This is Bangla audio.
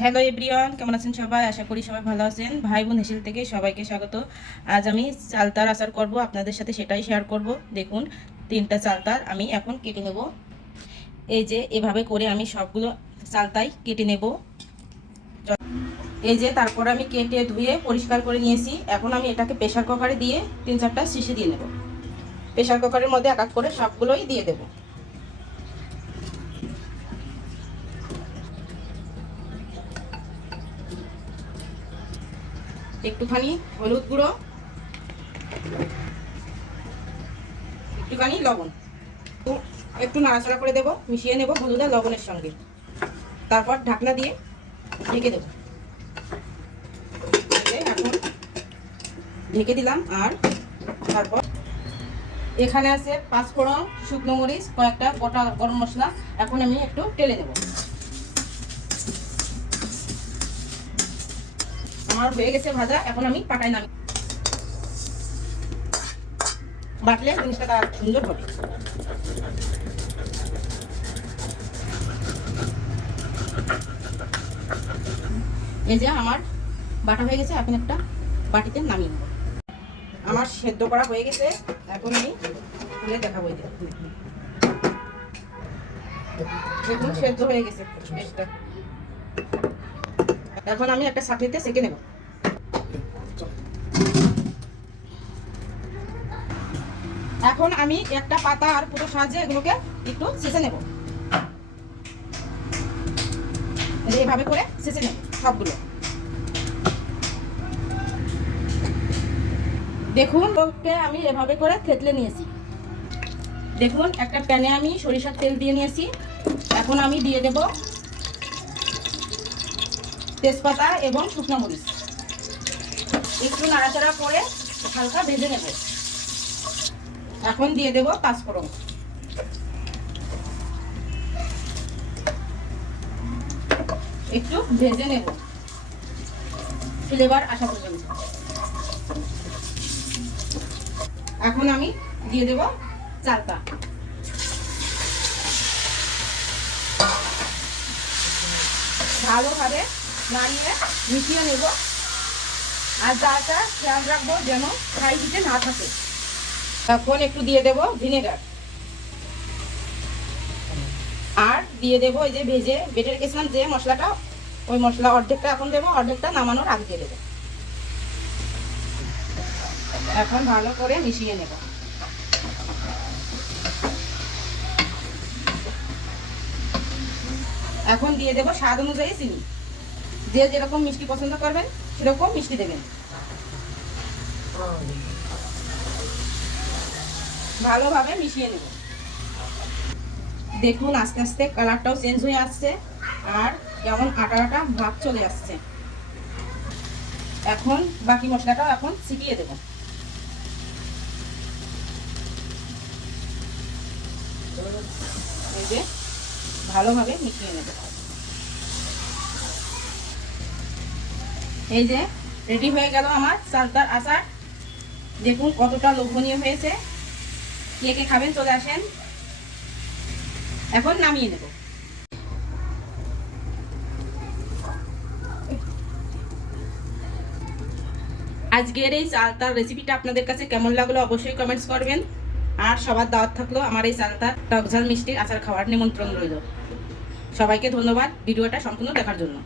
হ্যালো এভরিওয়ান, কেমন আছেন সবাই? আশা করি সবাই ভালো আছেন। ভাই বোন হেসেল থেকে সবাইকে স্বাগত। আজ আমি চালতার আচার করব, আপনাদের সাথে সেটাই শেয়ার করব। দেখুন, তিনটা চালতার আমি এখন কেটে নেব। এই যে, এভাবে করে আমি সবগুলো চালতাই কেটে নেব। এই যে, তারপর আমি কেটে ধুয়ে পরিষ্কার করে নিয়েছি। এখন আমি এটাকে প্রেশার কুকারে দিয়ে তিন চারটা শিশি দিয়ে নেব। প্রেশার কুকারের মধ্যে এক এক করে সবগুলোই দিয়ে দেবো। একটুখানি হলুদ গুঁড়ো, একটুখানি লবণ। একটু নাড়াচাড়া করে দেবো, মিশিয়ে নেব হলুদ আর লবণের সঙ্গে। তারপর ঢাকনা দিয়ে ঢেকে দেবো। এখন ঢেকে দিলাম আর তারপর এখানে আছে পাঁচ ফোড়ন শুকনো মরিচ, কয়েকটা গোটা গরম মশলা। এখন আমি একটু টেলে নেব আমার হয়ে গেছে ভাজা এখন আমি পাটাই নামি বাটলে জিনিসটা তার সুন্দর হবে। এই যে আমার বাটা হয়ে গেছে এখন একটা বাটিতে নামিয়ে নেব। আমার সেদ্ধ করা হয়ে গেছে এখন আমি দেখাবো এই যে। দেখুন সেদ্ধ হয়ে গেছে। এখন আমি একটা চাকরিতে সেঁকে নেব। এখন আমি একটা পাতা আর পুরো সাহায্যে এগুলোকে একটু সেচে নেব। এই যে এভাবে করে সেচে নেব সবগুলো। দেখুন ওকে আমি এভাবে করে থেতলে নিয়েছি। দেখুন, একটা প্যানে আমি সরিষার তেল দিয়ে নিয়েছি। এখন আমি দিয়ে দেব তেজপাতা এবং শুকনো মরিচ। একটু নাড়াচাড়া করে হালকা ভেজে নেব। এখন দিয়ে দেব পাঁচফোড়ন একটু ভেজে নেব। ফ্লেভার আসা পর্যন্ত। এখন আমি দিয়ে দেব চালটা। ভালোভাবে নাড়িয়ে মিশিয়ে নেব। আর চালটা খেয়াল রাখব যেন ফ্রাই দিতে না থাকে। এখন একটু দিয়ে দেব ভিনেগার। আর দিয়ে দেব এই যে ভেজে বেটে রেখেছিলাম যে মশলাটা, ওই মশলা অর্ধেকটা এখন দেবো, অর্ধেকটা নামানোর আগে দিয়ে দেবো। এখন ভালো করে মিশিয়ে নেব। এখন দিয়ে দেবো স্বাদ অনুযায়ী চিনি। যে যেরকম মিষ্টি পছন্দ করবেন, সেরকম মিষ্টি দেবেন। ভালোভাবে মিশিয়ে নেব। দেখুন, আস্তে আস্তে কালারটাও চেঞ্জ হয়ে আসছে আর কেমন আটা আটা ভাব চলে আসছে। এখন বাকি মশলাটাও এখন ছিটিয়ে দেব। এই যে ভালোভাবে মিশিয়ে নেব। এই যে রেডি হয়ে গেল আমার চালতার আচার। দেখুন কতটা লোভনীয় হয়েছে। কে কে খাবেন? চলে আসেন। এখন নামিয়ে নেব। আজকের এই চালতার রেসিপিটা আপনাদের কাছে কেমন লাগল অবশ্যই কমেন্টস করবেন। আর সবার দাওয়াত থাকল আমার এই চালতার টকঝাল মিষ্টির আচার খাওয়ার নিমন্ত্রণ রইল। সবাইকে ধন্যবাদ ভিডিওটা সম্পূর্ণ দেখার জন্য।